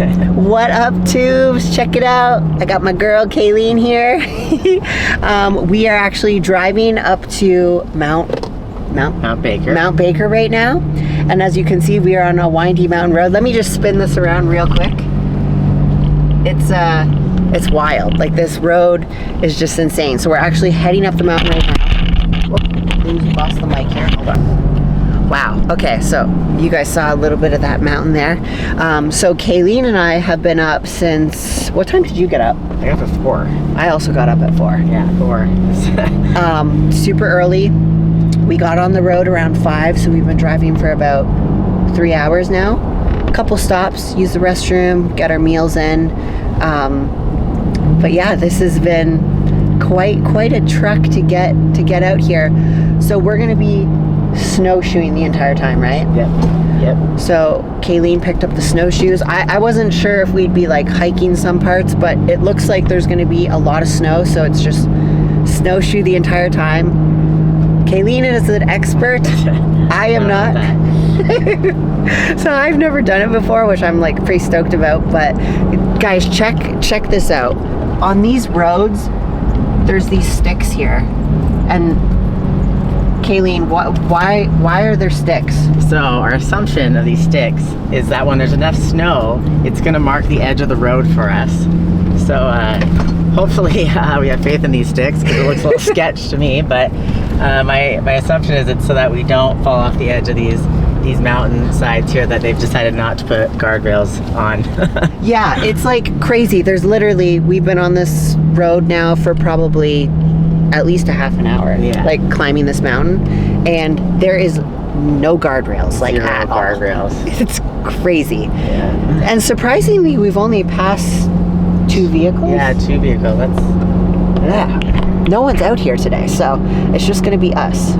What up, tubes? Check it out. I got my girl Kayleen here. We are actually driving up to Mount Baker right now. And as you can see, we are on a windy mountain road. Let me just spin this around real quick. It's wild. Like, this road is just insane. So we're actually heading up the mountain right now. Whoop, lost the mic here. Hold on. Wow. Okay, so you guys saw a little bit of that mountain there. So Kayleen and I have been up since, what time did you get up? I got up at 4. I also got up at 4. Yeah, 4. Super early. We got on the road around 5, so we've been driving for about 3 hours now. A couple stops, use the restroom, get our meals in. But yeah, this has been quite a trek to get out here. So we're gonna be snowshoeing the entire time, right? Yep. So Kayleen picked up the snowshoes. I wasn't sure if we'd be like hiking some parts, but it looks like there's going to be a lot of snow, so it's just snowshoe the entire time. Kayleen is an expert. I am not. So I've never done it before, which I'm like pretty stoked about. But guys, check this out. On these roads, there's these sticks here, and Kayleen, why are there sticks? So our assumption of these sticks is that when there's enough snow, it's going to mark the edge of the road for us. So hopefully we have faith in these sticks, because it looks a little sketch to me. But my assumption is it's so that we don't fall off the edge of these mountain sides here that they've decided not to put guardrails on. Yeah, it's like crazy. There's literally, we've been on this road now for probably at least a half an hour, like climbing this mountain, and there is no guardrails, like at all. Guardrails. It's crazy. Yeah. And surprisingly, we've only passed 2 vehicles. Yeah, 2 vehicles. No one's out here today, so it's just going to be us.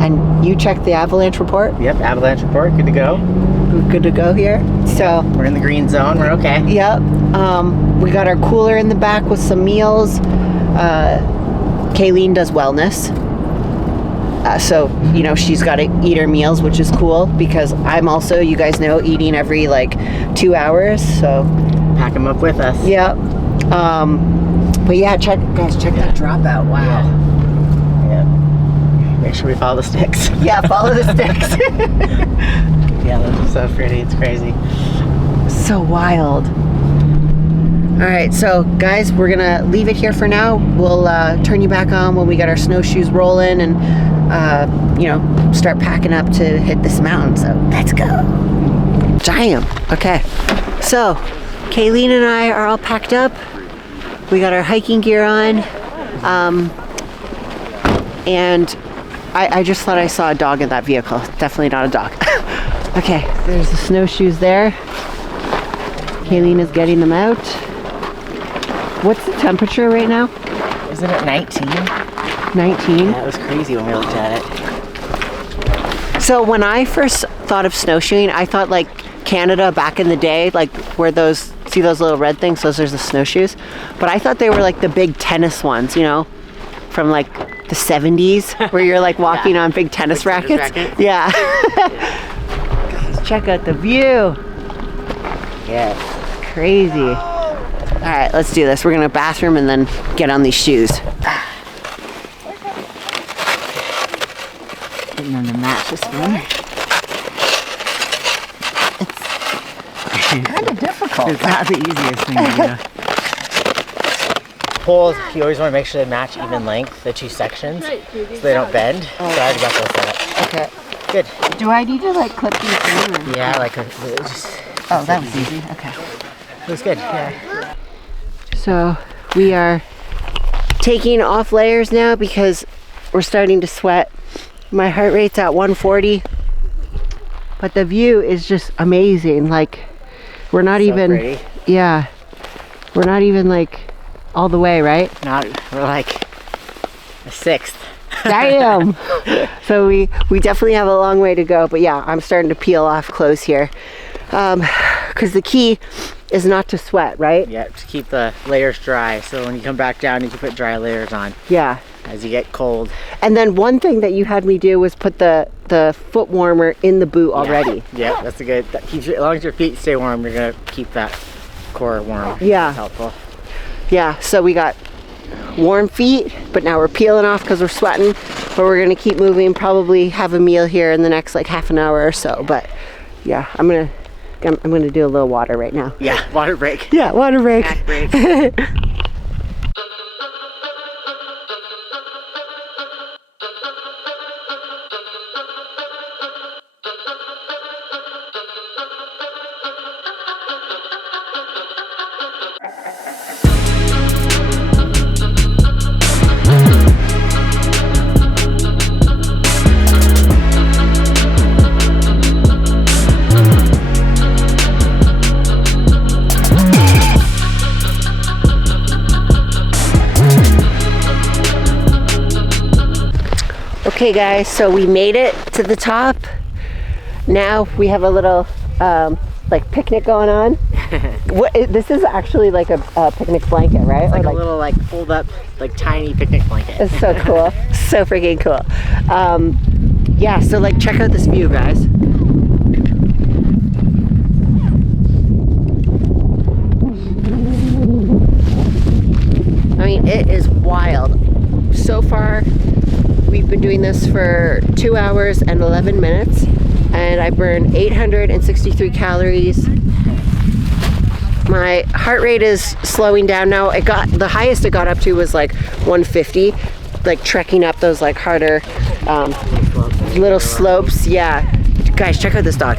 And you checked the avalanche report? Yep, avalanche report. Good to go. Good to go here. So we're in the green zone. We're okay. Yep. We got our cooler in the back with some meals. Kayleen does wellness, so you know she's got to eat her meals, which is cool, because I'm also, you guys know, eating every like 2 hours, so pack them up with us. Yep. But yeah, check that drop out. Wow. Yeah. Make sure we follow the sticks. Yeah, follow the sticks. Yeah, that's so pretty. It's crazy. So wild. All right, so guys, we're gonna leave it here for now. We'll turn you back on when we got our snowshoes rolling and start packing up to hit this mountain. So let's go. Jam. Okay. So Kayleen and I are all packed up. We got our hiking gear on, and I just thought I saw a dog in that vehicle. Definitely not a dog. Okay, there's the snowshoes there. Kayleen is getting them out. What's the temperature right now? Isn't it 19? 19? Yeah, it was crazy when we looked at it. So when I first thought of snowshoeing, I thought like Canada back in the day, like where those, see those little red things? Those are the snowshoes. But I thought they were like the big tennis ones, you know, from like the 70s, where you're like walking on big tennis rackets. Yeah. Guys, check out the view. Yes. Crazy. All right, let's do this. We're gonna bathroom and then get on these shoes. Getting on the mat this one. It's kind of difficult. It's not the easiest thing to do. Poles, you always want to make sure they match even length, the 2 sections, so they don't bend. So I already got those set up. Okay. Good. Do I need to like clip these in? Yeah, like just. Oh, that was easy. Okay. It was good. Yeah. So we are taking off layers now because we're starting to sweat. My heart rate's at 140, but the view is just amazing. Like we're not even, pretty. Yeah, we're not even like all the way, right? We're like a 1/6. Damn. So we definitely have a long way to go, but yeah, I'm starting to peel off clothes here. Because the key is not to sweat, right? Yeah, to keep the layers dry. So when you come back down, you can put dry layers on. Yeah. As you get cold. And then one thing that you had me do was put the foot warmer in the boot already. Yeah, that's a good, that keeps as long as your feet stay warm, you're gonna keep that core warm. Yeah. That's helpful. Yeah, so we got warm feet, but now we're peeling off because we're sweating, but we're gonna keep moving, probably have a meal here in the next like half an hour or so. But yeah, I'm gonna do a little water right now. Yeah, water break. Yeah, water break. Snack break. Okay guys, so we made it to the top. Now we have a little like picnic going on. This is actually like a picnic blanket, right? It's like a little like fold up, like tiny picnic blanket. It's so cool. So freaking cool. Yeah, so like check out this view, guys. I mean, it is wild. So far, we've been doing this for 2 hours and 11 minutes, and I burned 863 calories. My heart rate is slowing down now. The highest it got up to was like 150, like trekking up those like harder little slopes. Yeah, guys, check out this dog.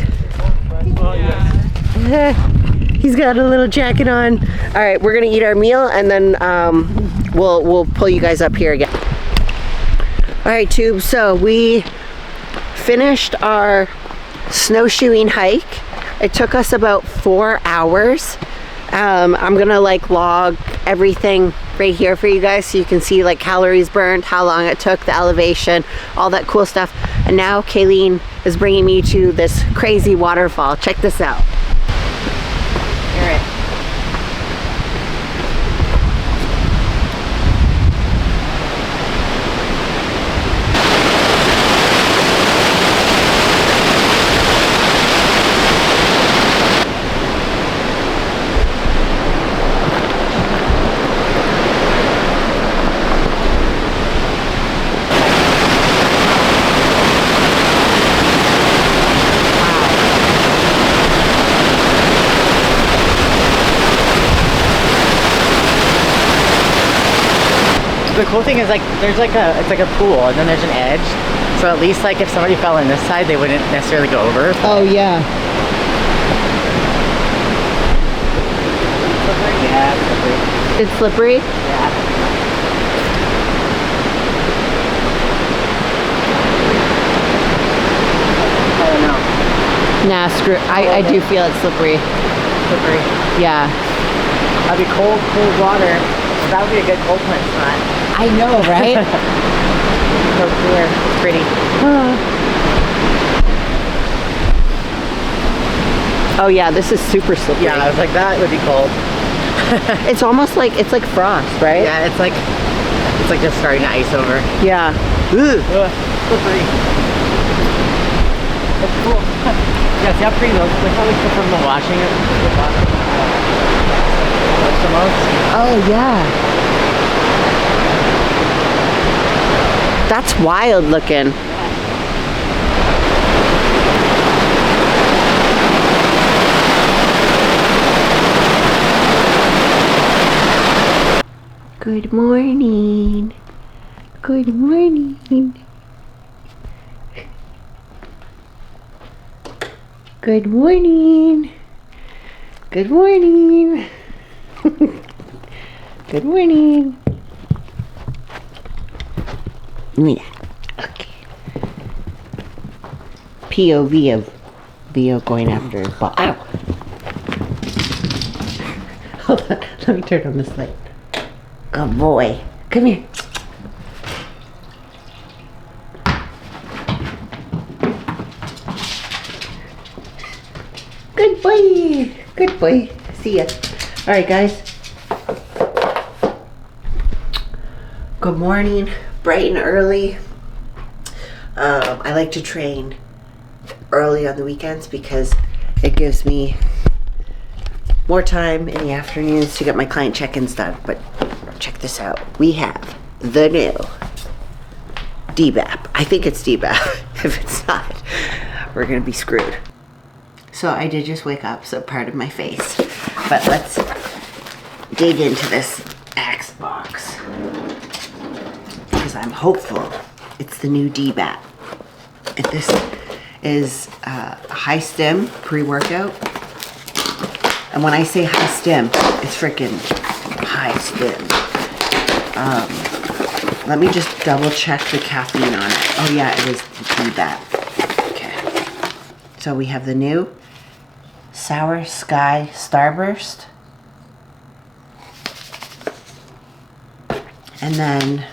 He's got a little jacket on. All right, we're gonna eat our meal and then we'll pull you guys up here again. All right, Tube, so we finished our snowshoeing hike. It took us about 4 hours. I'm gonna like log everything right here for you guys so you can see like calories burned, how long it took, the elevation, all that cool stuff. And now Kayleen is bringing me to this crazy waterfall. Check this out. Hear it. The cool thing is like there's like it's like a pool and then there's an edge, so at least like if somebody fell on this side they wouldn't necessarily go over. Oh yeah. Yeah, it's slippery. It's slippery? Yeah. I don't know. Nah, screw. I do feel it's slippery. Slippery. Yeah. That'd be cold water. That would be a good cold plunge spot. I know, right? So clear. It's pretty. Oh yeah, this is super slippery. Yeah, I was like, that would be cold. It's almost like it's like frost, right? Yeah, it's like just starting to ice over. Yeah. Ugh. Slippery. That's cool. Yeah, see how pretty those look how we put from the washing it. The most. Oh yeah. That's wild looking. Good morning. Good morning. Good morning. Good morning. Good morning. Yeah. Okay. POV of Leo going after his ball. Ow! Hold on. Let me turn on this light. Good boy. Come here. Good boy. Good boy. See ya. All right, guys. Good morning, bright and early. I like to train early on the weekends because it gives me more time in the afternoons to get my client check-ins done. But check this out. We have the new DBAP. I think it's DBAP. If it's not, we're gonna be screwed. So I did just wake up, so part of my face. But let's dig into this Axe box. Because I'm hopeful it's the new DBAP. And this is high stim pre-workout. And when I say high stim, it's freaking high stim. Let me just double check the caffeine on it. Oh yeah, it is DBAP. Okay. So we have the new Sour Sky Starburst. And then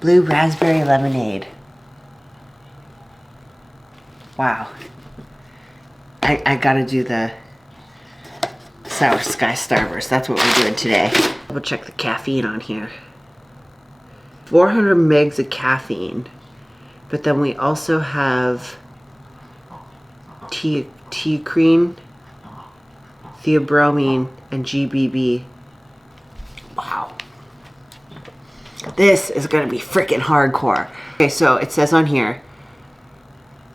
Blue Raspberry Lemonade. Wow. I gotta do the Sour Sky Starburst. That's what we're doing today. We'll check the caffeine on here. 400 mgs of caffeine. But then we also have teacrine, theobromine, and GBB. Wow. This is gonna be freaking hardcore. Okay, so it says on here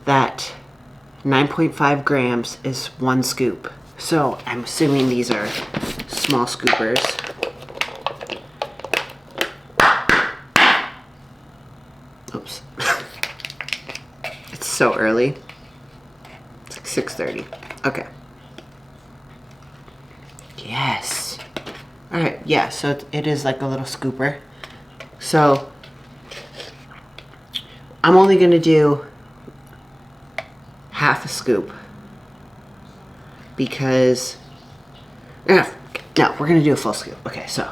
that 9.5 grams is 1 scoop. So I'm assuming these are small scoopers. Oops. It's so early. It's like 6:30. Okay. Yes. All right, yeah, so it is like a little scooper. So I'm only gonna do half a scoop because, no, we're gonna do a full scoop. Okay, so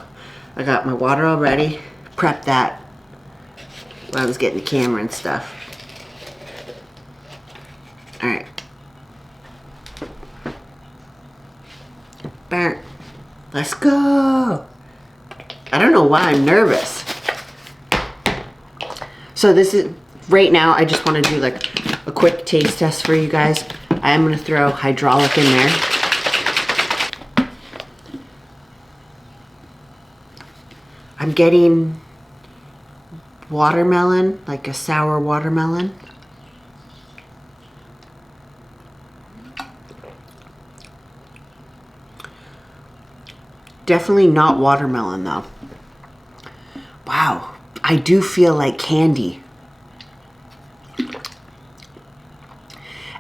I got my water all ready, prepped that while I was getting the camera and stuff. All right. Bam. Let's go. I don't know why I'm nervous. So this is, right now, I just want to do like a quick taste test for you guys. I am going to throw hydraulic in there. I'm getting watermelon, like a sour watermelon. Definitely not watermelon though. Wow, I do feel like candy.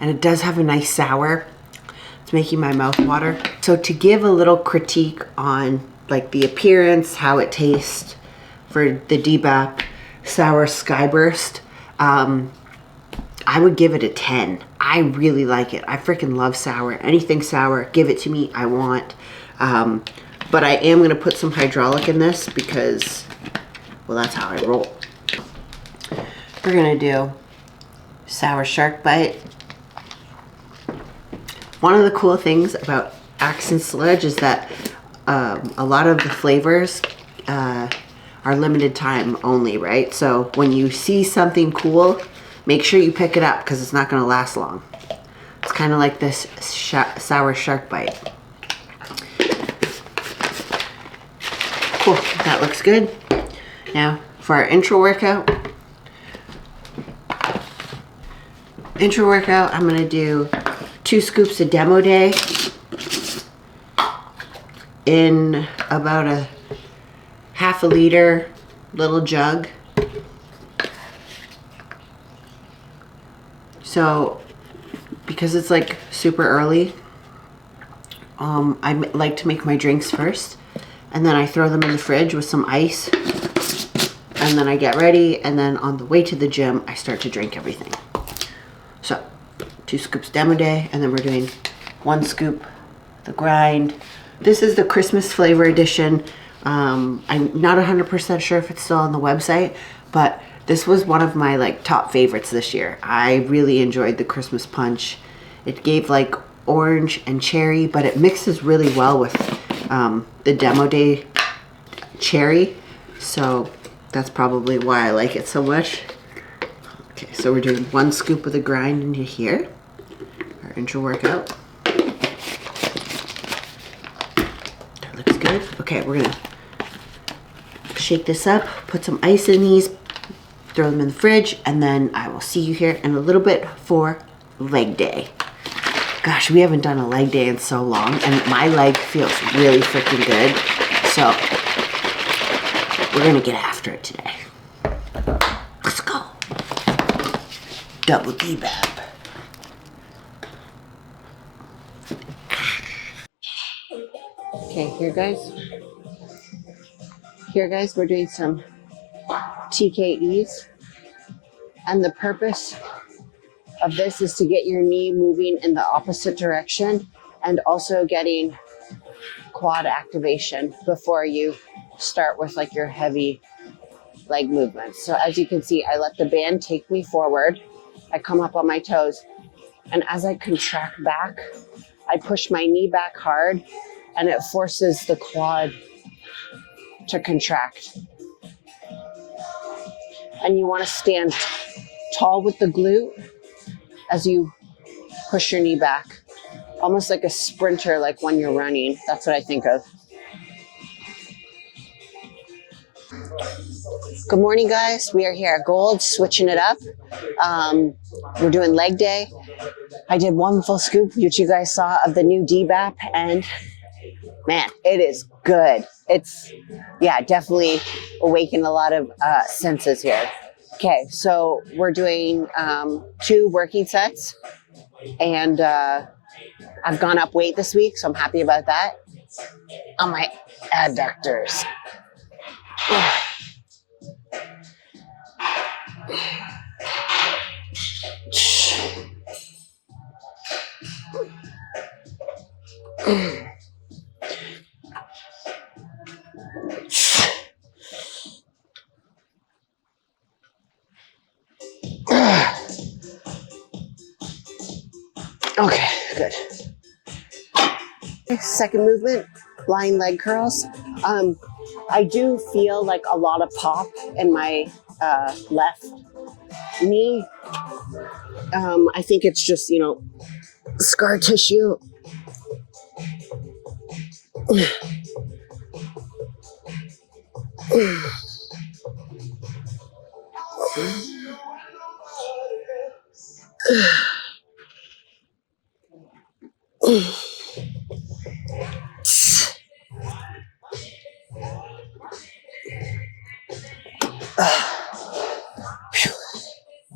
And it does have a nice sour. It's making my mouth water. So to give a little critique on like the appearance, how it tastes for the DBAP Sour Skyburst, I would give it a 10. I really like it. I freaking love sour. Anything sour, give it to me, I want. But I am gonna put some hydraulic in this because, well, that's how I roll. We're gonna do sour shark bite. One of the cool things about Axe and Sledge is that a lot of the flavors are limited time only, right? So when you see something cool, make sure you pick it up because it's not gonna last long. It's kind of like this sour shark bite. Cool, that looks good. Now for our intro workout, I'm gonna do 2 scoops of demo day in about a half a liter little jug. So because it's like super early, I like to make my drinks first. And then I throw them in the fridge with some ice. And then I get ready. And then on the way to the gym, I start to drink everything. So 2 scoops demo day. And then we're doing 1 scoop the grind. This is the Christmas flavor edition. I'm not 100% sure if it's still on the website. But this was one of my like top favorites this year. I really enjoyed the Christmas punch. It gave like orange and cherry, but it mixes really well with the demo day cherry. So that's probably why I like it so much. Okay, so we're doing 1 scoop of the grind into here, our intro workout. That looks good. Okay, we're gonna shake this up, put some ice in these, throw them in the fridge, and then I will see you here in a little bit for leg day. Gosh, we haven't done a leg day in so long, and my leg feels really freaking good. So we're gonna get after it today. Let's go. Double D-bap. Okay, here guys, we're doing some TKEs, and the purpose of this is to get your knee moving in the opposite direction and also getting quad activation before you start with like your heavy leg movements. So as you can see, I let the band take me forward. I come up on my toes, and as I contract back, I push my knee back hard, and it forces the quad to contract. And you want to stand tall with the glute as you push your knee back, almost like a sprinter, like when you're running. That's what I think of. Good morning, guys. We are here at Gold, switching it up. We're doing leg day. I did 1 full scoop, which you guys saw, of the new DBAP, and man, it is good. It's, yeah, definitely awakened a lot of senses here. Okay, so we're doing 2 working sets, and I've gone up weight this week, so I'm happy about that. On my adductors. Okay, good. Second movement, lying leg curls. I do feel like a lot of pop in my left knee. I think it's just, you know, scar tissue.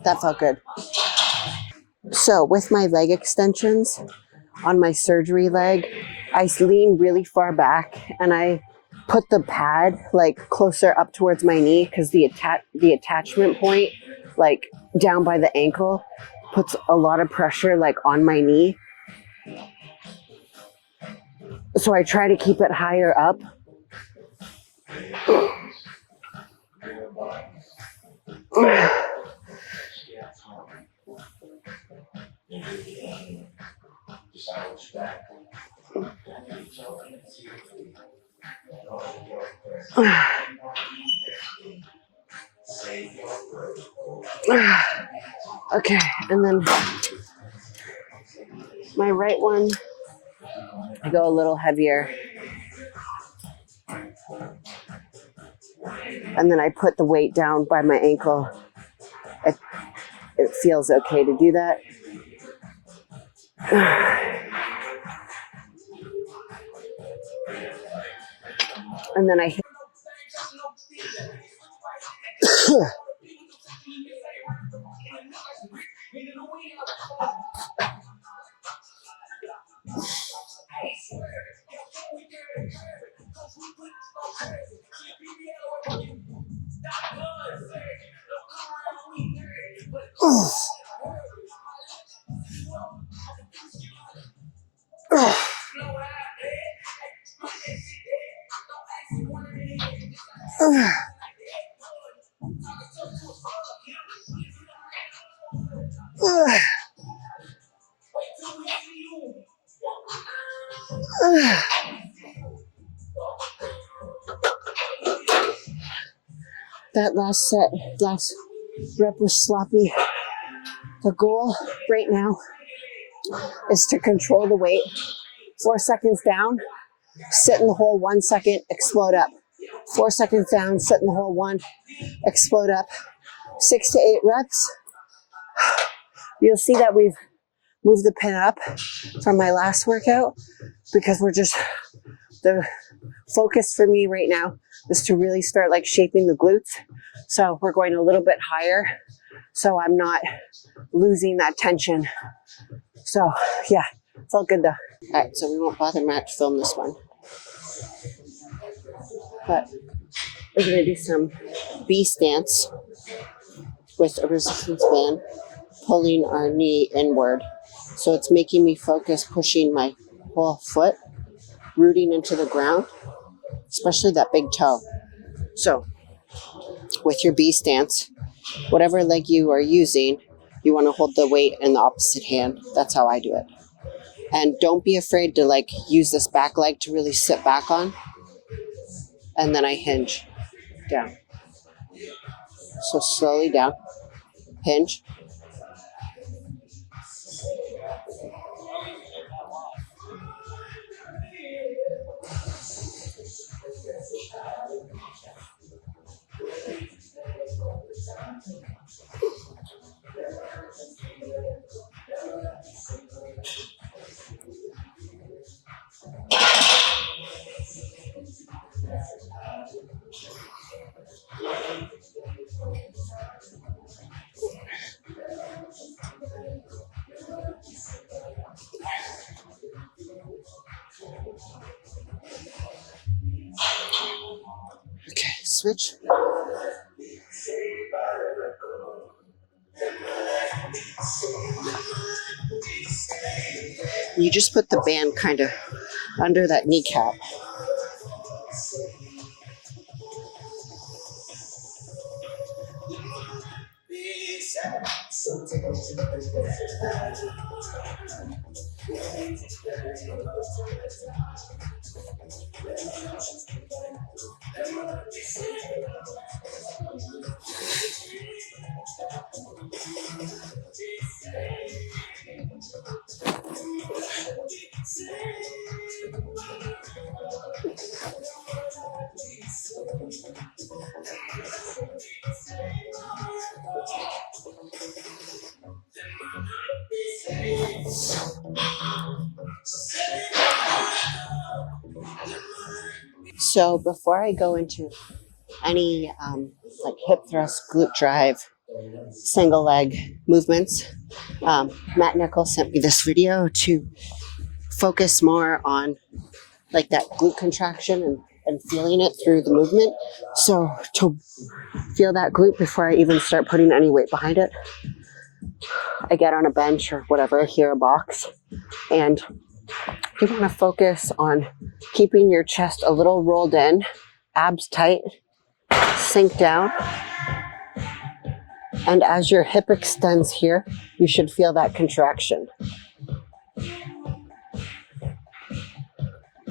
That felt good. So with my leg extensions on my surgery leg, I lean really far back and I put the pad like closer up towards my knee, because the attachment point, like down by the ankle, puts a lot of pressure like on my knee. So I try to keep it higher up. Okay, and then my right one, I go a little heavier. And then I put the weight down by my ankle. It feels okay to do that. And then I hit. That last rep was sloppy. The goal right now is to control the weight. 4 seconds down, sit in the hole 1 second, explode up. 4 seconds down, sit in the hole 1, explode up. 6 to 8 reps. You'll see that we've moved the pin up from my last workout because the focus for me right now is to really start like shaping the glutes. So we're going a little bit higher so I'm not losing that tension. So yeah, it's all good though. All right, so we won't bother Matt to film this one. But we're gonna do some B stance with a resistance band, pulling our knee inward. So it's making me focus, pushing my whole foot, rooting into the ground, especially that big toe. So with your B stance, whatever leg you are using, you want to hold the weight in the opposite hand. That's how I do it. And don't be afraid to like use this back leg to really sit back on. And then I hinge down. So slowly down, hinge. Okay, switch. You just put the band kind of under that kneecap. So before I go into any like hip thrust, glute drive, single leg movements, Matt Nichols sent me this video to focus more on like that glute contraction and feeling it through the movement. So to feel that glute before I even start putting any weight behind it, I get on a bench or whatever, here a box, and you want to focus on keeping your chest a little rolled in, abs tight, sink down. And as your hip extends here, you should feel that contraction.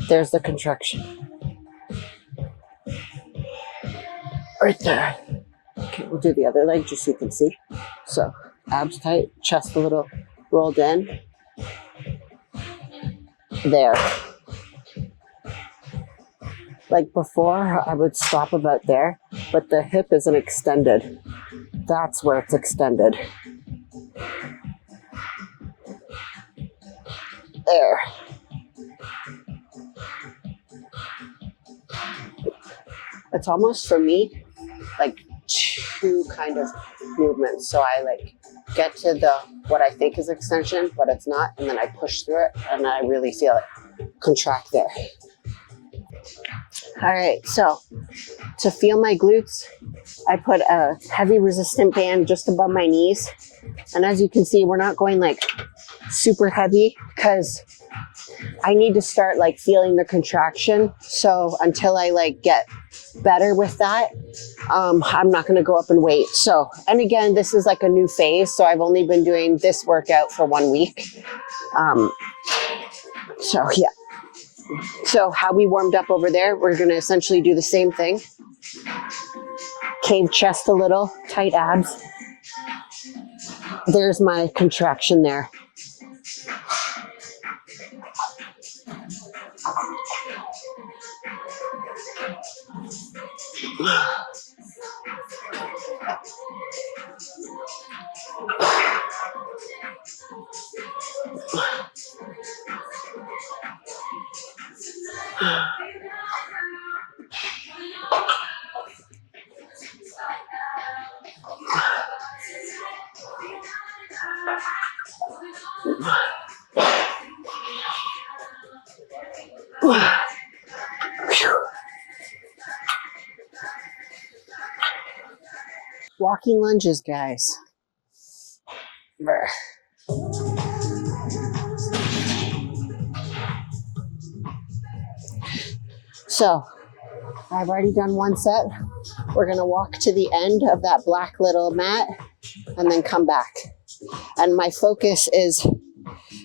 There's the contraction. Right there. Okay, we'll do the other leg just so you can see. So, abs tight, chest a little rolled in. There. Like before, I would stop about there, but the hip isn't extended. That's where it's extended. There. It's almost for me like two kind of movements. So I like get to the what I think is extension, but it's not, and then I push through it, and I really feel it contract there. All right, so to feel my glutes, I put a heavy resistant band just above my knees. And as you can see, we're not going like super heavy because I need to start like feeling the contraction. So until I like get better with that, I'm not gonna go up in weight. So, and again, this is like a new phase. So I've only been doing this workout for 1 week. So yeah. So how we warmed up over there, we're going to essentially do the same thing. Cave chest a little, tight abs. There's my contraction there. Walking lunges, guys. Brr. So, I've already done one set. We're gonna walk to the end of that black little mat and then come back. And my focus is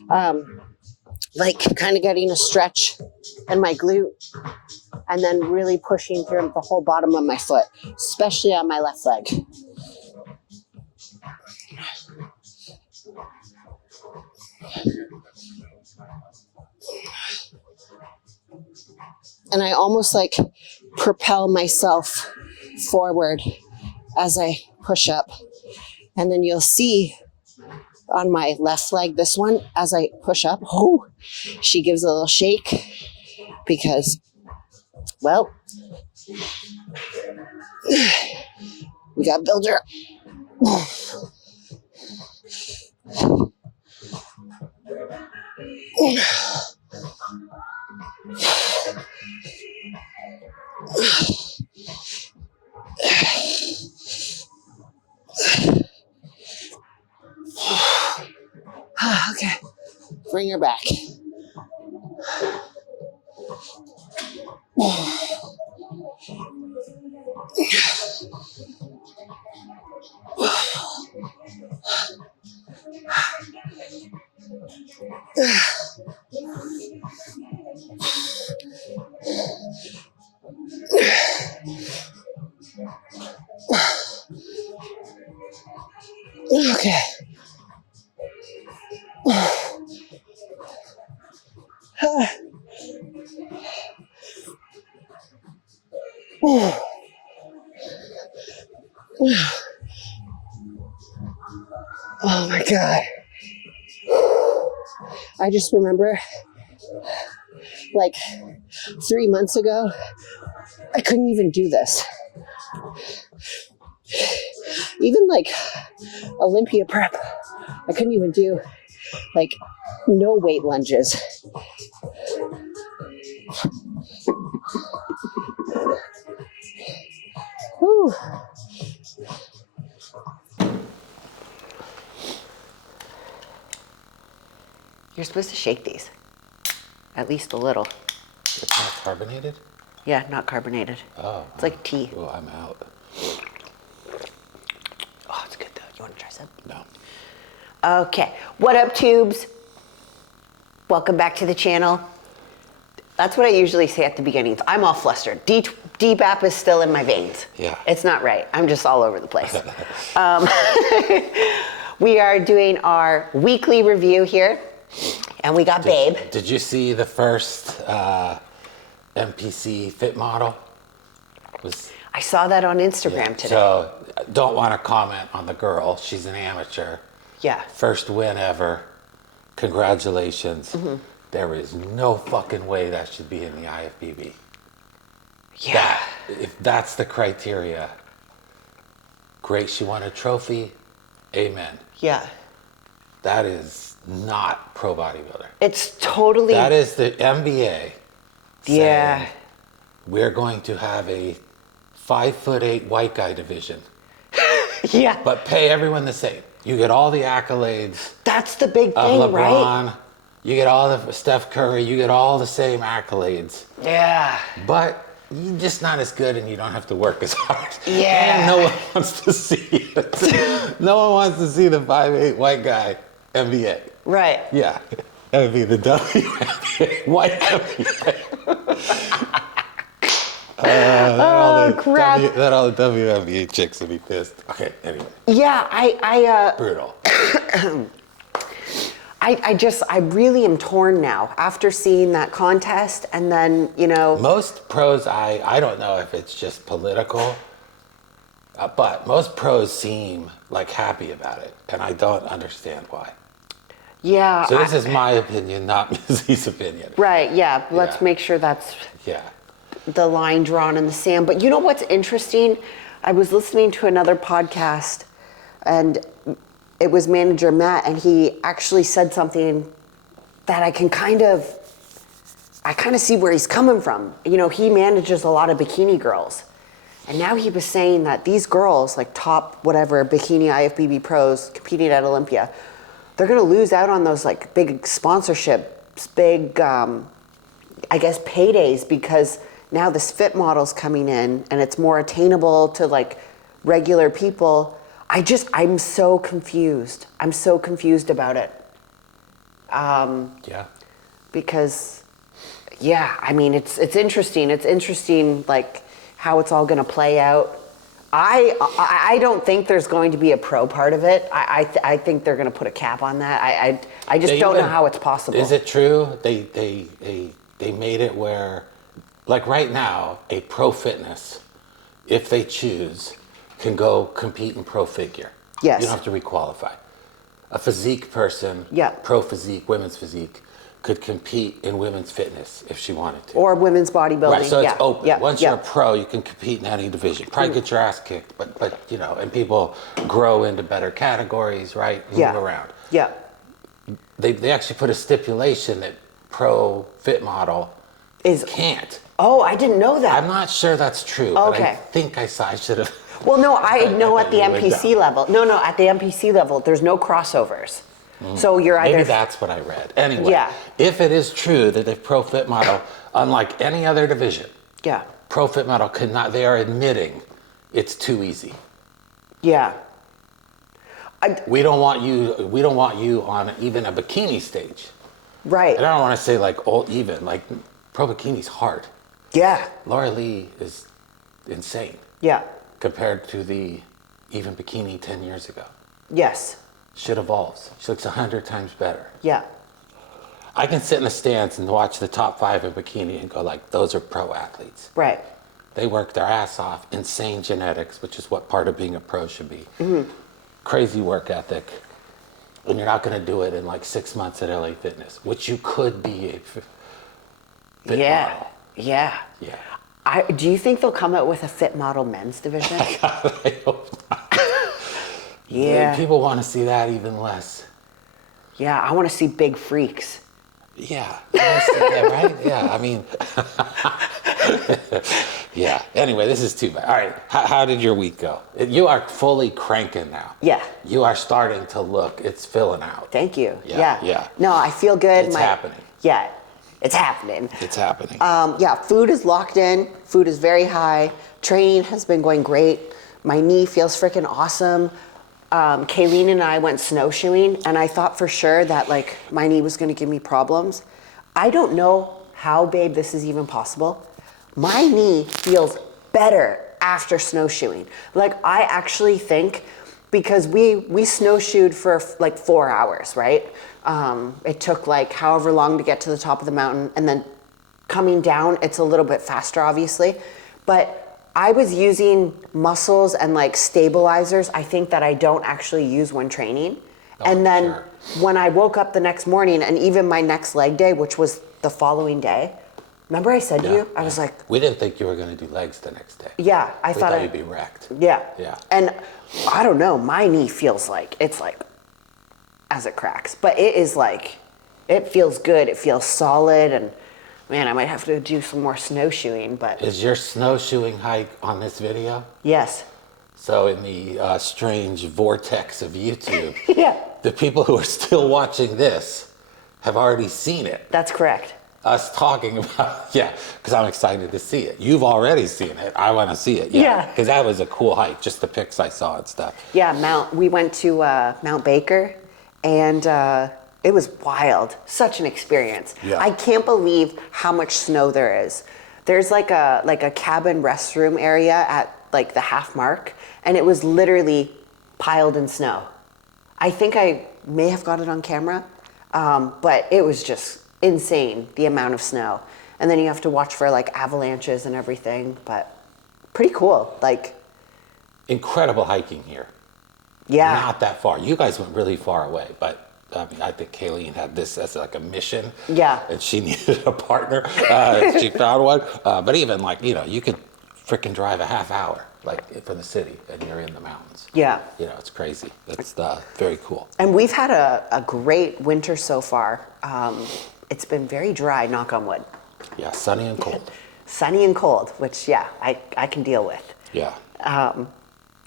like kind of getting a stretch in my glute and then really pushing through the whole bottom of my foot, especially on my left leg. And I almost like propel myself forward as I push up. And then you'll see on my left leg, this one, as I push up, oh, she gives a little shake because, well, we got to build her up. Okay, bring her back. Okay. Oh my God. I just remember like 3 months ago, I couldn't even do this. Even like Olympia prep, I couldn't even do like no weight lunges. Whew. You're supposed to shake these, at least a little. It's not carbonated? Yeah, not carbonated. Oh. It's like tea. Oh, I'm out. Oh, it's good though. You want to try some? No. Okay. What up, tubes? Welcome back to the channel. That's what I usually say at the beginning. I'm all flustered. DBAP is still in my veins. Yeah. It's not right. I'm just all over the place. We are doing our weekly review here. And we got Babe. Did you see the first MPC fit model? I saw that on Instagram today. So don't want to comment on the girl. She's an amateur. Yeah. First win ever. Congratulations. Mm-hmm. There is no fucking way that should be in the IFBB. Yeah. If that's the criteria, great, she won a trophy. Amen. Yeah. That is not pro bodybuilder. It's totally. That is the NBA. Yeah. Saying, we're going to have a 5'8" white guy division. Yeah. But pay everyone the same. You get all the accolades. That's the big of thing, LeBron. right? You get all the Steph Curry. You get all the same accolades. Yeah. But you're just not as good, and you don't have to work as hard. Yeah. And no one wants to see it. No one wants to see the 5'8" white guy NBA. Right. Yeah. That would be the WNBA. White WNBA. Crap. Then all the WNBA chicks would be pissed. Okay, anyway. Yeah, Brutal. I really am torn now after seeing that contest, and then, you know. Most pros, I don't know if it's just political, but most pros seem like happy about it, and I don't understand why. Yeah. So this is my opinion, not Missy's opinion. Right, yeah. Let's Yeah. make sure that's Yeah. the line drawn in the sand. But you know what's interesting? I was listening to another podcast, and it was manager Matt, and he actually said something that I kind of see where he's coming from. You know, he manages a lot of bikini girls. And now he was saying that these girls, like top whatever bikini IFBB pros competing at Olympia, they're going to lose out on those like big sponsorships, big, I guess, paydays, because now this fit model's coming in and it's more attainable to like regular people. I'm so confused. I'm so confused about it. Yeah. Because, yeah, I mean, it's interesting. It's interesting, like, how it's all going to play out. I don't think there's going to be a pro part of it. I think they're going to put a cap on that. I just don't know how it's possible. Is it true? They made it where, like right now, a pro fitness, if they choose, can go compete in pro figure. Yes. You don't have to requalify. A physique person, Yeah. pro physique, women's physique, could compete in women's fitness if she wanted to. Or women's bodybuilding. Right, so yeah. it's open. Yeah. Once yeah. you're a pro, you can compete in any division. Probably get your ass kicked, but you know, and people grow into better categories, right? Move Yeah. around. Yeah. They actually put a stipulation that pro fit model can't. Oh, I didn't know that. I'm not sure that's true, but I Okay. think I should have. Well, no, I know at the You would MPC know. level. No, at the MPC level, there's no crossovers. So you're either. Maybe that's what I read. Anyway, Yeah. if it is true that the pro fit model, unlike any other division, Yeah. pro fit model could not, they are admitting it's too easy. Yeah. We don't want you on even a bikini stage. Right. And I don't want to say like all even, like pro bikini's hard. Yeah. Laura Lee is insane Yeah. compared to the even bikini 10 years ago. Yes. Shit evolves. She looks 100 times better. Yeah. I can sit in the stands and watch the top 5 in bikini and go like, those are pro athletes. Right. They work their ass off, insane genetics, which is what part of being a pro should be. Mm-hmm. Crazy work ethic. And you're not going to do it in like 6 months at LA Fitness, which you could be a fit Yeah. model. Yeah. Yeah. Do you think they'll come out with a fit model men's division? I hope not. Yeah. People want to see that even less. Yeah, I want to see big freaks. Yeah. Yeah, right? Yeah, I mean. Yeah. Anyway, this is too bad. All right. How did your week go? You are fully cranking now. Yeah. You are starting to look. It's filling out. Thank you. Yeah. No, I feel good. It's happening. Yeah, it's happening. It's happening. Yeah, food is locked in. Food is very high. Training has been going great. My knee feels freaking awesome. Kayleen and I went snowshoeing, and I thought for sure that like my knee was going to give me problems. I don't know how, babe, this is even possible. My knee feels better after snowshoeing. Like I actually think, because we snowshoed for like 4 hours, right? It took like however long to get to the top of the mountain, and then coming down, it's a little bit faster, obviously. But I was using muscles and like stabilizers, I think, that I don't actually use when training. And then when I woke up the next morning, and even my next leg day, which was the following day, remember I said to you, I was like, we didn't think you were going to do legs the next day. yeah, I We thought you'd be wrecked. Yeah. Yeah. And I don't know, my knee feels like, it's like, as it cracks, but it is like, it feels good, it feels solid, and man, I might have to do some more snowshoeing, but. Is your snowshoeing hike on this video? Yes. So in the strange vortex of YouTube, Yeah, the people who are still watching this have already seen it. that's correct. Us talking about, because I'm excited to see it. You've already seen it. I want to see it. Yeah. Because that was a cool hike, just the pics I saw and stuff. Yeah, we went to Mount Baker, and It was wild. Such an experience. Yeah. I can't believe how much snow there is. There's like a cabin restroom area at like the half mark, and it was literally piled in snow. I think I may have got it on camera, but it was just insane, the amount of snow. And then you have to watch for like avalanches and everything, but pretty cool. Like, incredible hiking here. yeah. Not that far. You guys went really far away, but I mean, I think Kayleen had this as like a mission. Yeah. And she needed a partner. She found one. But even like, you know, you could freaking drive a half hour like from the city and you're in the mountains. Yeah. You know, it's crazy. It's very cool. And we've had a great winter so far. It's been very dry, knock on wood. Yeah, sunny and cold. Sunny and cold, which, yeah, I can deal with. Yeah.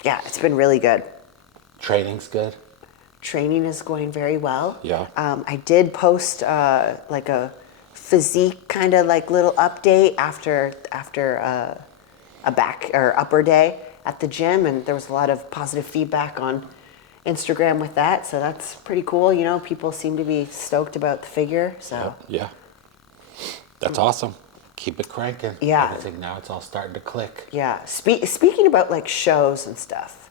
Yeah, it's been really good. Training's good. Training is going very well. Yeah. I did post like a physique kind of like little update after a back or upper day at the gym, and there was a lot of positive feedback on Instagram with that, so that's pretty cool. You know, people seem to be stoked about the figure, so. Yeah. That's awesome. Keep it cranking. Yeah. I think now it's all starting to click. Yeah. Speaking about like shows and stuff,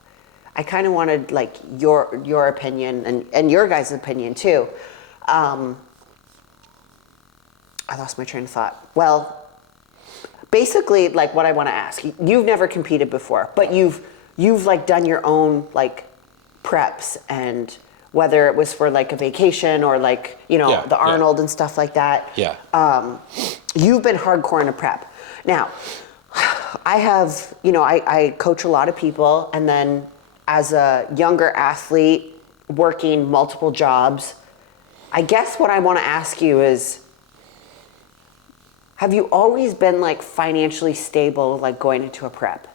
I kind of wanted like your opinion and your guys' opinion too. I lost my train of thought. Well, basically, like what I want to ask, you've never competed before, but you've like done your own like preps, and whether it was for like a vacation or like, you know, the Arnold and stuff like that. Yeah. You've been hardcore in a prep. Now, I have, you know, I coach a lot of people, and then as a younger athlete working multiple jobs, I guess what I want to ask you is, have you always been like financially stable, like going into a prep?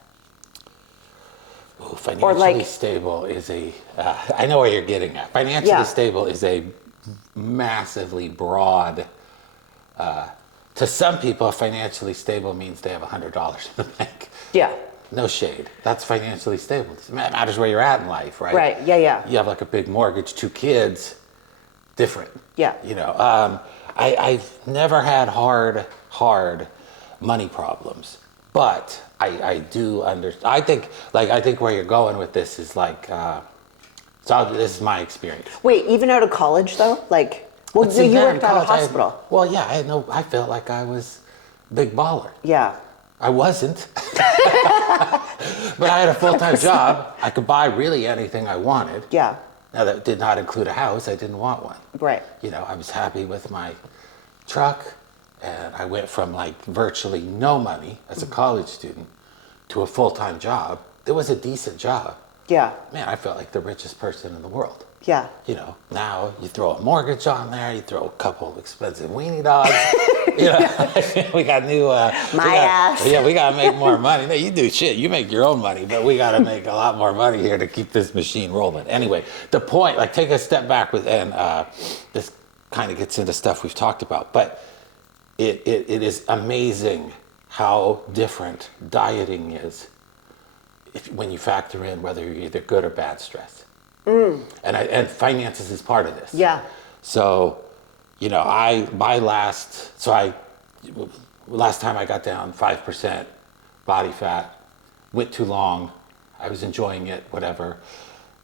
Ooh, financially stable is I know where you're getting at. Financially stable is a massively broad, to some people, financially stable means they have $100 in the bank. Yeah. No shade. That's financially stable. It matters where you're at in life, right? Right, yeah. You have like a big mortgage, 2 kids, different. Yeah. You know, I've never had hard money problems, but I do understand. I think where you're going with this is like, so this is my experience. Wait, even out of college though? Like, well, See, you worked at a college, hospital. I felt like I was big baller. Yeah. I wasn't. But I had a full-time job. I could buy really anything I wanted. Yeah. Now that did not include a house. I didn't want one. Right. You know, I was happy with my truck, and I went from like virtually no money as a college student to a full-time job. It was a decent job. Yeah. Man, I felt like the richest person in the world. Yeah. You know, now you throw a mortgage on there, you throw a couple expensive weenie dogs. You know, we got new. Ass. Yeah, we got to make more money. No, you do shit. You make your own money, but we got to make a lot more money here to keep this machine rolling. Anyway, the point, like, take a step back with, and this kind of gets into stuff we've talked about, but it is amazing how different dieting is when you factor in whether you're either good or bad stress. And finances is part of this. Yeah. So, you know, last time I got down 5% body fat, went too long, I was enjoying it, whatever,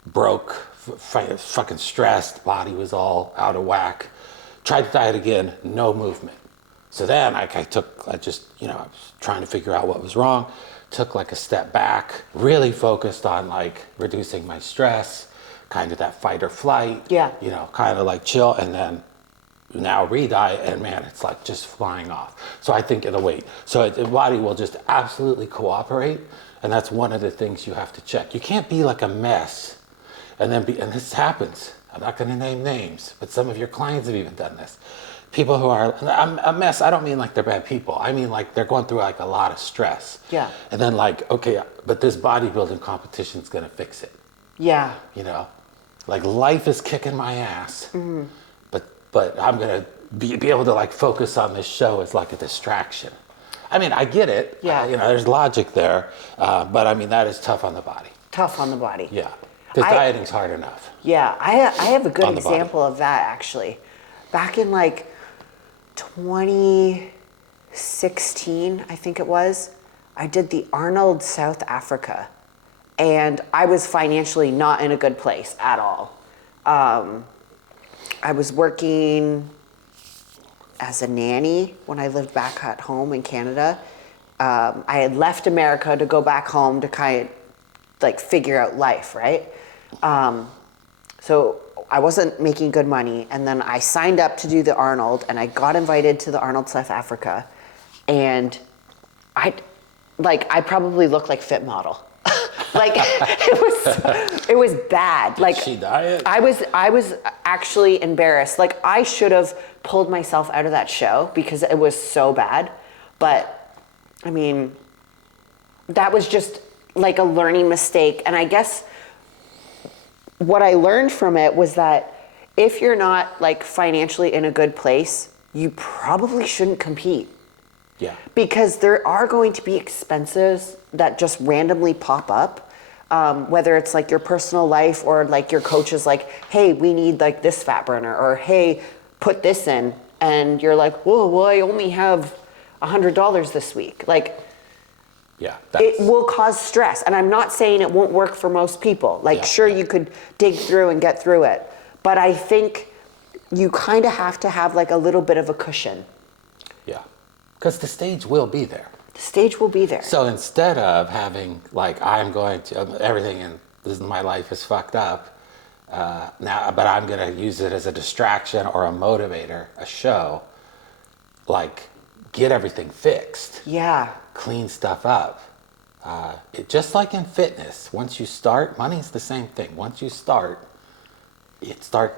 broke, fucking stressed, body was all out of whack, tried to diet again, no movement. So then I was trying to figure out what was wrong, took like a step back, really focused on like reducing my stress, kind of that fight or flight, you know, kind of like chill, and then now re-diet, and man, it's like just flying off. So I think it'll wait. So the body will just absolutely cooperate, and that's one of the things you have to check. You can't be like a mess, and this happens. I'm not going to name names, but some of your clients have even done this. People who are a mess, I don't mean like they're bad people. I mean like they're going through like a lot of stress. Yeah. And then like, okay, but this bodybuilding competition is going to fix it. Yeah. You know, like life is kicking my ass, but I'm going to be able to like focus on this show as like a distraction. I mean, I get it. Yeah. You know, there's logic there. But I mean, that is tough on the body. Tough on the body. Yeah. Because dieting's hard enough. Yeah, I have a good On the body. example of that, actually. Back in like 2016, I think it was, I did the Arnold South Africa. And I was financially not in a good place at all. I was working as a nanny when I lived back at home in Canada. I had left America to go back home to kind of like figure out life, right? So I wasn't making good money, and then I signed up to do the Arnold, and I got invited to the Arnold South Africa, and I probably looked like fit model. Like it was bad. Like She diet? I was actually embarrassed. Like I should have pulled myself out of that show because it was so bad. But I mean, that was just like a learning mistake. And I guess what I learned from it was that if you're not like financially in a good place, you probably shouldn't compete. Yeah. Because there are going to be expenses that just randomly pop up, whether it's like your personal life or like your coach is like, hey, we need like this fat burner, or hey, put this in. And you're like, whoa, well, I only have $100 this week. Like, Yeah. it will cause stress. And I'm not saying it won't work for most people. Like, sure, you could dig through and get through it. But I think you kind of have to have like a little bit of a cushion. Yeah. Because the stage will be there. The stage will be there. So instead of having like, I'm going to, everything in my life is fucked up now, but I'm going to use it as a distraction or a motivator, a show, like get everything fixed. Yeah. Clean stuff up. Just like in fitness, once you start, money's the same thing. Once you start,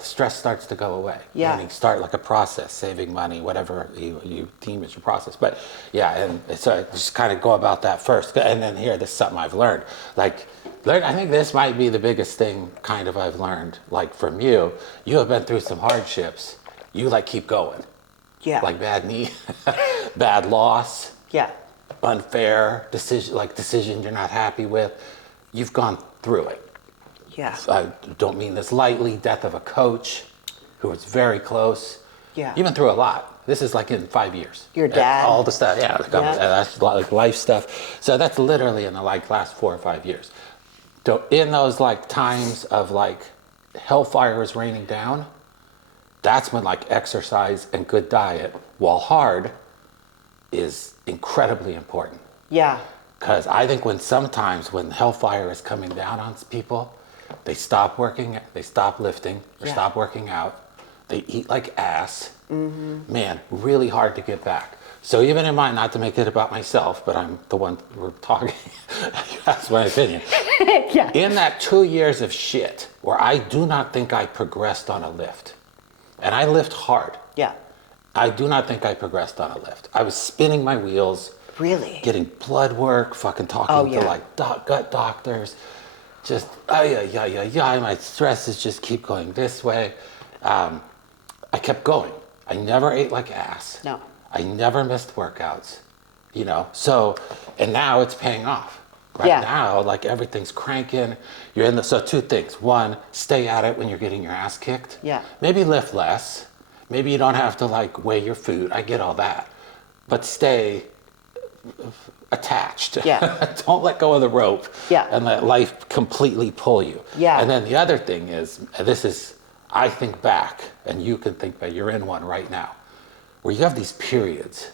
stress starts to go away. Yeah. Meaning start like a process, saving money, whatever you deem as your process. But yeah, and so just kind of go about that first. And then here, this is something I've learned. I think this might be the biggest thing kind of I've learned, like from you. You have been through some hardships. You like keep going. Yeah. Like bad knee, bad loss. Yeah. Unfair decision you're not happy with. You've gone through it. Yeah. I don't mean this lightly. Death of a coach who was very close. Yeah. You've been through a lot. This is like in 5 years. Your dad. All the stuff. Yeah. That's a lot like life stuff. So that's literally in the like last 4 or 5 years. So in those like times of like hellfire is raining down, that's when like exercise and good diet, while hard, is incredibly important. Yeah. Because I think sometimes when hellfire is coming down on people, they stop working, they stop lifting, or stop working out, they eat like ass. Mm-hmm. Man, really hard to get back. So even in my, not to make it about myself, but I'm the one we're talking, that's my opinion. Yeah. In that 2 years of shit, where I do not think I progressed on a lift, and I lift hard. Yeah. I do not think I progressed on a lift. I was spinning my wheels. Really? Getting blood work, fucking talking to like gut doctors. Just, my stresses just keep going this way. I kept going. I never ate like ass. No. I never missed workouts, So, and now it's paying off. Right now, like everything's cranking. You're in so 2 things. 1, stay at it when you're getting your ass kicked. Yeah. Maybe lift less. Maybe you don't have to like weigh your food. I get all that. But stay attached. Yeah. Don't let go of the rope. Yeah. And let life completely pull you. Yeah. And then the other thing is, I think back, and you can think back, you're in one right now, where you have these periods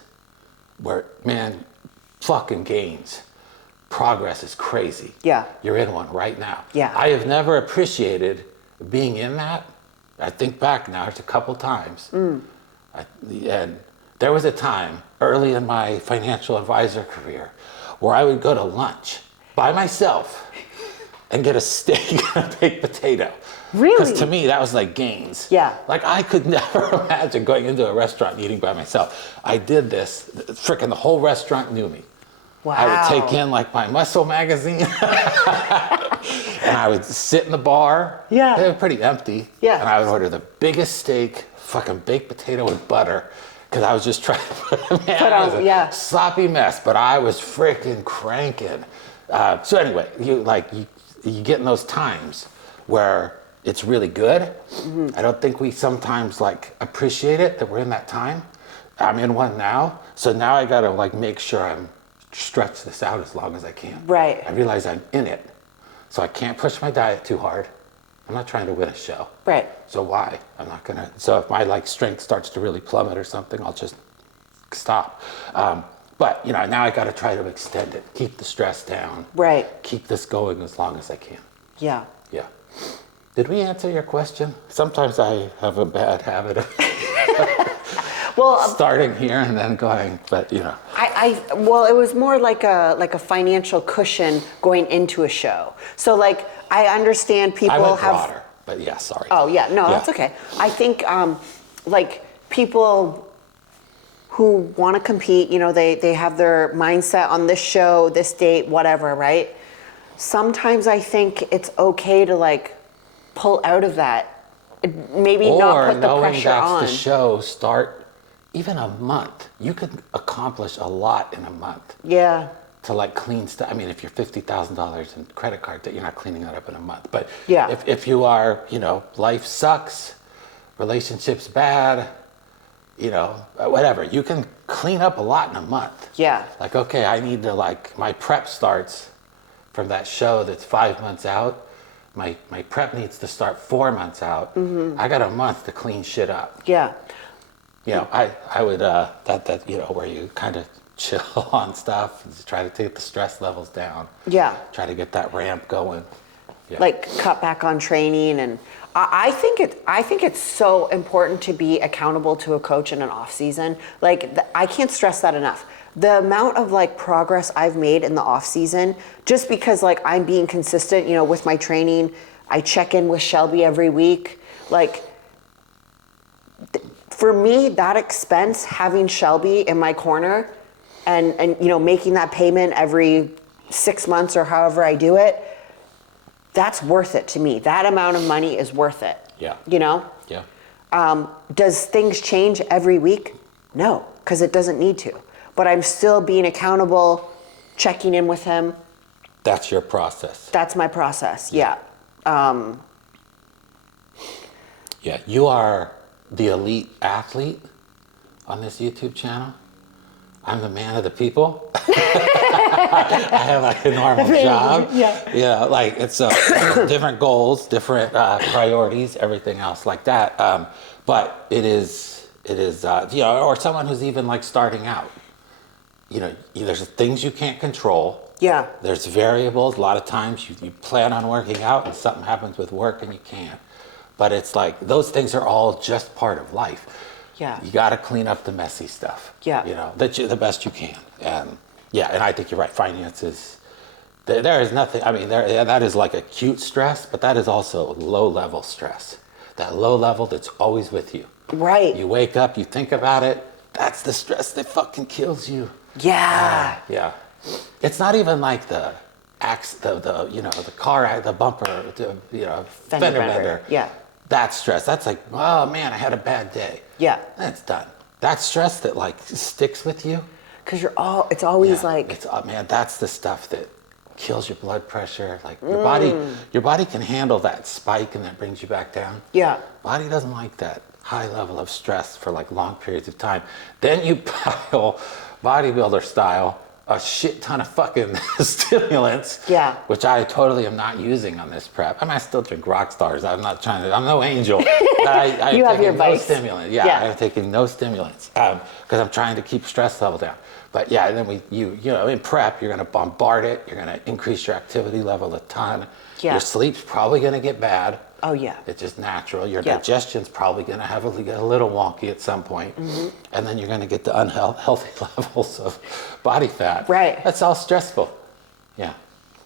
where, man, fucking gains. Progress is crazy. Yeah. You're in one right now. Yeah. I have never appreciated being in that. I think back now, it's a couple times. And there was a time early in my financial advisor career where I would go to lunch by myself and get a steak and a baked potato. Really? Because to me, that was like gains. Yeah. Like I could never imagine going into a restaurant and eating by myself. I did this, frickin' the whole restaurant knew me. Wow. I would take in like my muscle magazine and I would sit in the bar. Yeah. They were pretty empty. Yeah. And I would order the biggest steak, fucking baked potato with butter. Because I was just trying to I was a sloppy mess, but I was freaking cranking. So anyway, you get in those times where it's really good. I don't think we sometimes like appreciate it that we're in that time. I'm in one now, so now I gotta like make sure I'm stretch this out as long as I can. Right. I realize I'm in it, so I can't push my diet too hard. I'm not trying to win a show. Right. So why? I'm not gonna. So if my like strength starts to really plummet or something, I'll just stop. But you know, now I got to try to extend it, keep the stress down. Right. Keep this going as long as I can. Yeah. Yeah. Did we answer your question? Sometimes I have a bad habit of Well, starting here and then going, but you know. Well, it was more like a financial cushion going into a show. So like, I understand people I went have. broader, but yeah, sorry. Oh yeah, no, Yeah. that's okay. I think like people who want to compete, you know, they have their mindset on this show, this date, whatever, right? Sometimes I think it's okay to like pull out of that. Maybe not put the pressure on. Or knowing that's the show, start even a month. You could accomplish a lot in a month. Yeah. To like clean stuff. I mean, if you're $50,000 in credit card debt, you're not cleaning that up in a month. But yeah. if you are, you know, life sucks, relationships bad, you know, whatever, you can clean up a lot in a month. Yeah. Like, okay, I need to like, my prep starts from that show that's 5 months out. My prep needs to start 4 months out. Mm-hmm. I got a month to clean shit up. Yeah. You know, I would, that, you know, where you kind of chill on stuff, and try to take the stress levels down. Yeah. Try to get that ramp going. Yeah. Like cut back on training, and I think it's so important to be accountable to a coach in an off season. Like I can't stress that enough. The amount of like progress I've made in the off season, just because like I'm being consistent, you know, with my training. I check in with Shelby every week. Like for me, that expense, having Shelby in my corner, and you know, making that payment every 6 months or however I do it, that's worth it to me. That amount of money is worth it. Yeah. You know? Yeah. Does things change every week? No, because it doesn't need to. But I'm still being accountable, checking in with him. That's your process. That's my process, yeah. Yeah, you are the elite athlete on this YouTube channel. I'm the man of the people. I have like a normal job. Yeah. You know, like it's different goals, different priorities, everything else like that. But it is, you know, or someone who's even like starting out. You know, there's things you can't control. Yeah. There's variables. A lot of times you plan on working out and something happens with work and you can't. But it's like those things are all just part of life. Yeah. You got to clean up the messy stuff. Yeah. You know, the best you can. And yeah, and I think you're right. Finances, there is nothing, I mean, that is like acute stress, but that is also low level stress. That low level that's always with you. Right. You wake up, you think about it. That's the stress that fucking kills you. Yeah. Yeah. It's not even like the you know, the car, the bumper, you know, fender bender. Yeah. That stress. That's like, oh man, I had a bad day. Yeah. That's done. That stress that like sticks with you. Because it's always like. It's, oh man, that's the stuff that kills your blood pressure. Like your body can handle that spike and that brings you back down. Yeah. Body doesn't like that high level of stress for like long periods of time. Then you pile bodybuilder style a shit ton of fucking stimulants. Yeah. Which I totally am not using on this prep. I mean, I still drink rock stars. I'm not trying to, I'm no angel. I You have your no vice. stimulant. Yeah, Yeah. I have taken no stimulants because I'm trying to keep stress level down. But yeah, and then you know, in prep, you're going to bombard it. You're going to increase your activity level a ton. Yeah. Your sleep's probably going to get bad. Oh yeah. It's just natural. Your Yeah. digestion's probably going to get a little wonky at some point. Mm-hmm. And then you're going to get the unhealthy levels of body fat. Right. That's all stressful. Yeah.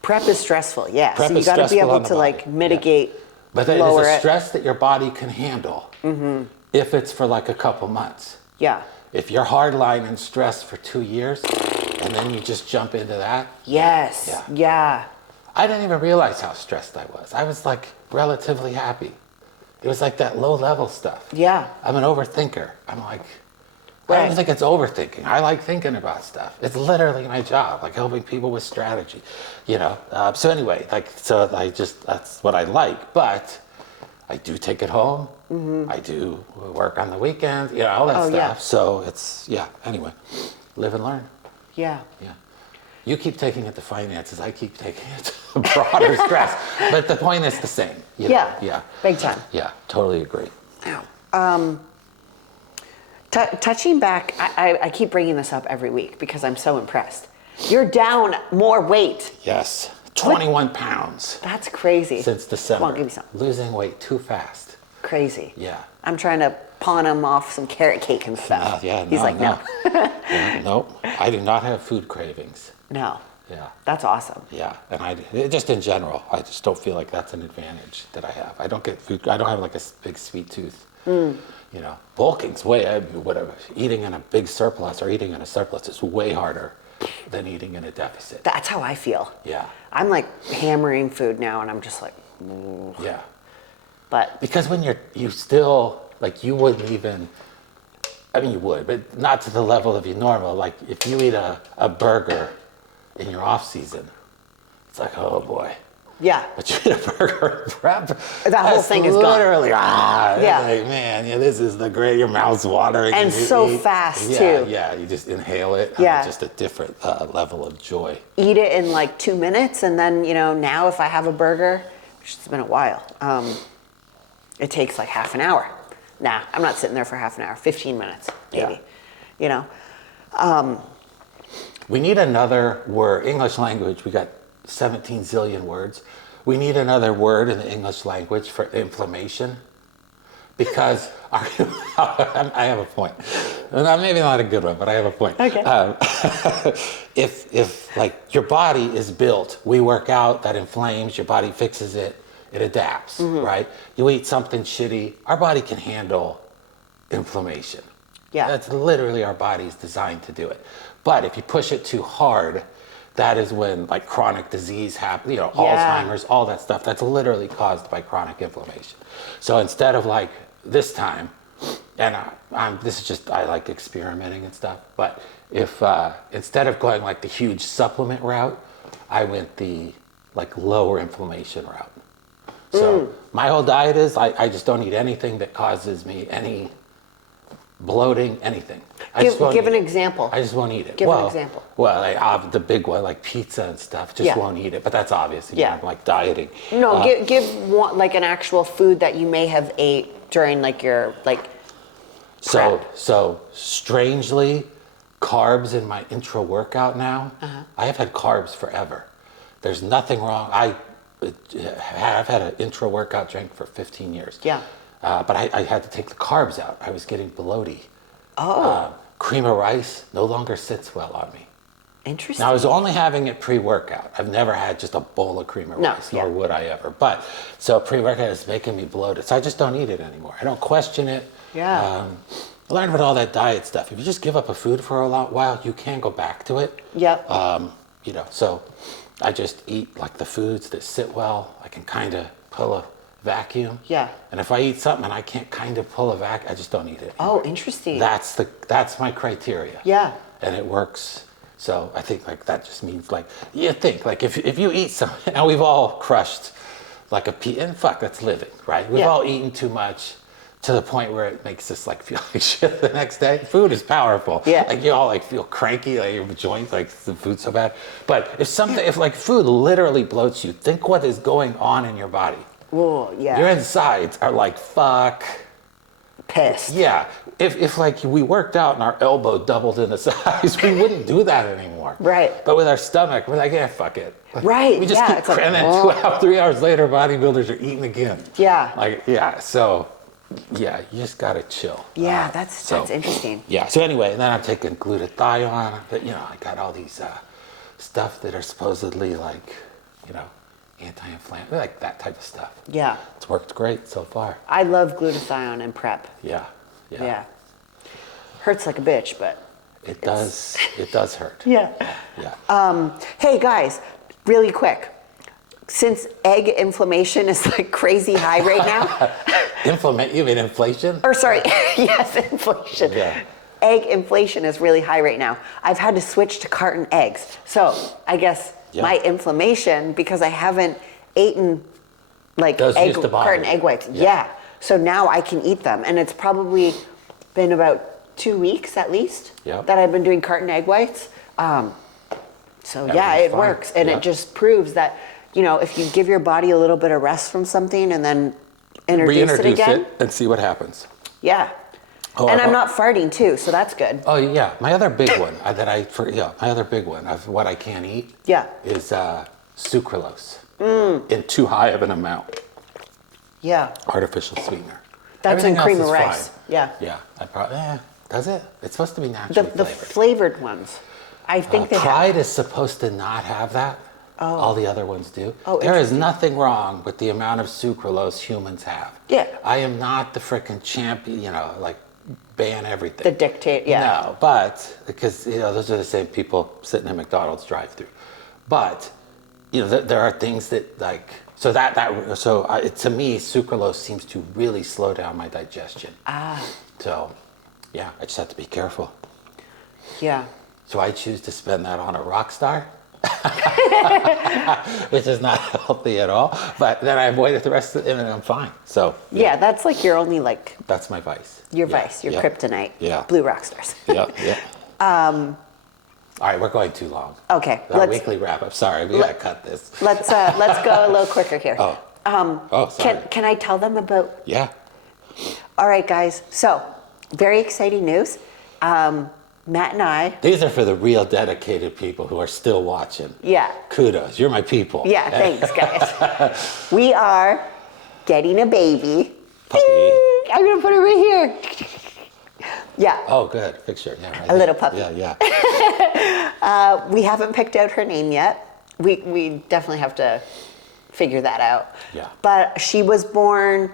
Prep is stressful, yeah. Prep so you is got to be stressful able on the to body. like mitigate, Yeah. But it lower is a it. stress that your body can handle if it's for like a couple months. Yeah. If you're hardline in stress for 2 years and then you just jump into that. Yes. Yeah. Yeah. I didn't even realize how stressed I was. I was like relatively happy. It was like that low level stuff. Yeah. I'm an overthinker. I'm like, I don't think it's overthinking. I like thinking about stuff. It's literally my job, like helping people with strategy, you know. So anyway, that's what I like. But I do take it home. I do work on the weekends, you know, all that stuff. Yeah. So it's, anyway, live and learn. Yeah. Yeah. You keep taking it to finances. I keep taking it to broader stress. But the point is the same. You know? Yeah. Big time. Yeah, totally agree. Now, touching back, I keep bringing this up every week because I'm so impressed. You're down more weight. Yes. 21 pounds. That's crazy. Since December. Come on, give me some. Losing weight too fast. Crazy. Yeah. I'm trying to pawn him off some carrot cake and stuff. He's like, no. No, I do not have food cravings. No. Yeah. That's awesome. Yeah, and just in general, I just don't feel like that's an advantage that I have. I don't get food. I don't have like a big sweet tooth. You know, bulking's whatever. Eating in a big surplus or eating in a surplus is way harder than eating in a deficit. That's how I feel. Yeah. I'm like hammering food now, and I'm just like, ooh. Yeah. But because when you still, like, you wouldn't even, I mean, you would, but not to the level of your normal. Like, if you eat a burger in your off season, it's like, oh boy. yeah, But you eat a burger in prep. That whole thing is gone. literally, Yeah. like, man, this is the great, your mouth's watering. And you so eat. fast, Yeah, too. Yeah, you just inhale it. Yeah. Just a different level of joy. eat it in like 2 minutes, and then, you know, now if I have a burger, which has been a while, it takes like half an hour. Nah, I'm not sitting there for half an hour. 15 minutes, maybe. Yeah. You know. We need another word. English language, we got 17 zillion words. We need another word in the English language for inflammation. Because I have a point. Maybe not a good one, but I have a point. Okay. If like your body is built, we work out, that inflames, your body fixes it, it adapts, right? You eat something shitty, our body can handle inflammation. Yeah. That's literally our body's designed to do it. But if you push it too hard, that is when like chronic disease happens, you know, Alzheimer's, all that stuff. That's literally caused by chronic inflammation. So instead of like this time, and this is just, I like experimenting and stuff, but if instead of going like the huge supplement route, I went the like lower inflammation route. So my whole diet is I just don't eat anything that causes me any bloating, anything. Give an example. I just won't eat it. Give an example. Well, the big one, like pizza and stuff, just won't eat it. But that's obvious. Yeah. I'm like dieting. No, give one, like an actual food that you may have ate during like your like prep. So strangely, carbs in my intra workout now. I have had carbs forever. There's nothing wrong. I've had an intra workout drink for 15 years. Yeah. But I had to take the carbs out. I was getting bloaty. Oh. Cream of rice no longer sits well on me. Interesting. Now, I was only having it pre-workout. I've never had just a bowl of cream of rice, nor would I ever. But, so pre-workout is making me bloated. So I just don't eat it anymore. I don't question it. Yeah. I learned about all that diet stuff. If you just give up a food for a while, you can go back to it. Yep. You know, so I just eat like the foods that sit well. I can kind of pull a vacuum. Yeah. And if I eat something and I can't kind of pull a vacuum, I just don't eat it anymore. Oh, interesting. That's my criteria. Yeah. And it works. So I think like that just means like, you think like if you eat something, and we've all crushed like a pea, and fuck, that's living, right? We've all eaten too much to the point where it makes us like feel like shit the next day. Food is powerful. Yeah. Like you all like feel cranky, like your joints, like the food's so bad. But if like food literally bloats you, think what is going on in your body. Oh, yeah. Your insides are like, fuck. Pissed. Yeah. If like we worked out and our elbow doubled in the size, we wouldn't do that anymore. Right. But with our stomach, we're like, yeah, fuck it. Right. We just keep it's like, cramming oh. 3 hours later, bodybuilders are eating again. Yeah. Like, yeah. So, yeah, you just gotta chill. Yeah, that's interesting. Yeah. So anyway, then I'm taking glutathione, but you know, I got all these stuff that are supposedly like, you know, anti-inflammatory, like that type of stuff. Yeah. It's worked great so far. I love glutathione and prep. Yeah. Yeah. Hurts like a bitch, but It does hurt. yeah. Yeah. Hey guys, really quick. Since egg inflammation is like crazy high right now. You mean inflation? Or sorry, yes, inflation. Yeah. egg inflation is really high right now. I've had to switch to carton eggs. So I guess my inflammation, because I haven't eaten like carton egg whites. Yeah. So now I can eat them. And it's probably been about 2 weeks at least that I've been doing carton egg whites. So it works. And it just proves that, you know, if you give your body a little bit of rest from something and then reintroduce it again. And see what happens. Yeah. Oh, and I'm not farting too, so that's good. Oh yeah, my other big one my other big one of what I can't eat is sucralose in too high of an amount. Yeah. Artificial sweetener. That's in cream of rice. Fine. Yeah. Yeah. I probably does it? It's supposed to be naturally the flavored ones. I think Pride is supposed to not have that. Oh. All the other ones do. Oh, there is nothing wrong with the amount of sucralose humans have. Yeah. I am not the frickin' champion, you know, like ban everything. The dictate, No, but because, you know, those are the same people sitting in McDonald's drive-thru. But, you know, there are things that like, to me, sucralose seems to really slow down my digestion. So, yeah, I just have to be careful. Yeah. So I choose to spend that on a rock star. Which is not healthy at all, but then I avoid it the rest of it and I'm fine. So that's like your only that's my vice. Your vice, your kryptonite. Yeah. Blue rock stars. All right, we're going too long. Okay. Our weekly wrap up. Sorry, we gotta cut this. Let's go a little quicker here. Sorry. Can I tell them about? Yeah. All right, guys. So very exciting news. Matt and I. These are for the real dedicated people who are still watching. Yeah. Kudos. You're my people. Yeah, thanks, guys. We are getting a baby. Puppy. I'm going to put it right here. Yeah. Oh, good. Picture. Yeah, right a little puppy. Yeah. We haven't picked out her name yet. We definitely have to figure that out. Yeah. But she was born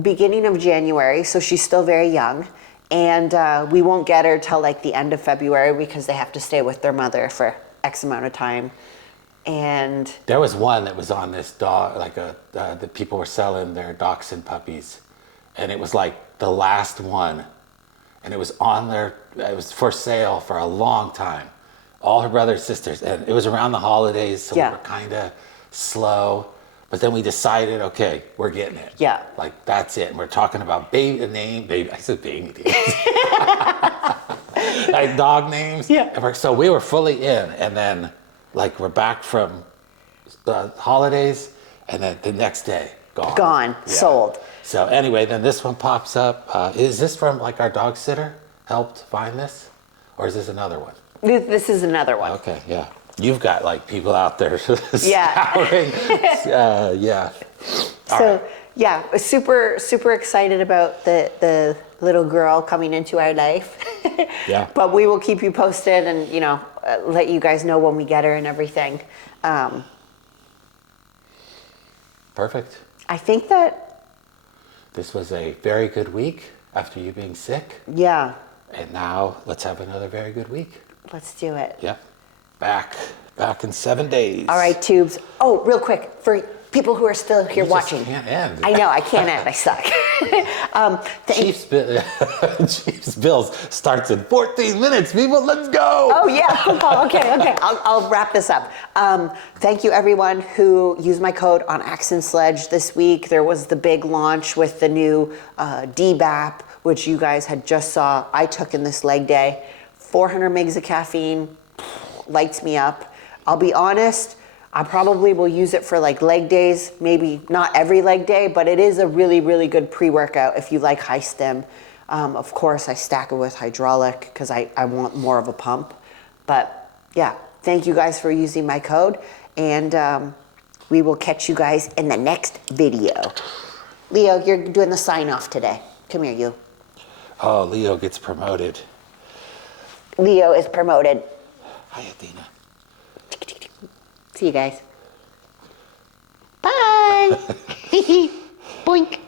beginning of January, so she's still very young. And we won't get her till like the end of February because they have to stay with their mother for X amount of time. And there was one that was on this dog, the people were selling their dachshund puppies, and it was like the last one, and it was it was for sale for a long time. All her brothers, sisters, and it was around the holidays, so we were kind of slow. But then we decided, okay, we're getting it. Yeah. Like, that's it. And we're talking about baby. I said baby names. Like dog names. Yeah. So we were fully in. And then, we're back from the holidays. And then the next day, gone. Gone. Yeah. Sold. So anyway, then this one pops up. Is this from, our dog sitter helped find this? Or is this another one? This is another one. Okay, yeah. You've got people out there scouring. Yeah. So super excited about the little girl coming into our life. Yeah. But we will keep you posted and let you guys know when we get her and everything. Perfect. I think that this was a very good week after you being sick. Yeah. And now let's have another very good week. Let's do it. Yeah. Back in 7 days. All right, Tubes. Oh, real quick, for people who are still here watching. You can't end. I know, I can't end. I suck. Chiefs Bills starts in 14 minutes, people. Let's go. Oh, yeah, football. Okay. I'll wrap this up. Thank you, everyone who used my code on Axe and Sledge this week. There was the big launch with the new DBAP, which you guys had just saw. I took in this leg day. 400 mgs of caffeine. Lights me up. I'll be honest, I probably will use it for leg days, maybe not every leg day, but it is a really, really good pre-workout if you like high stim. Of course, I stack it with hydraulic because I want more of a pump. But yeah, thank you guys for using my code, and we will catch you guys in the next video. Leo, you're doing the sign off today. Come here, you. Oh, Leo gets promoted. Leo is promoted. Hi, Athena. See you guys. Bye. Boink.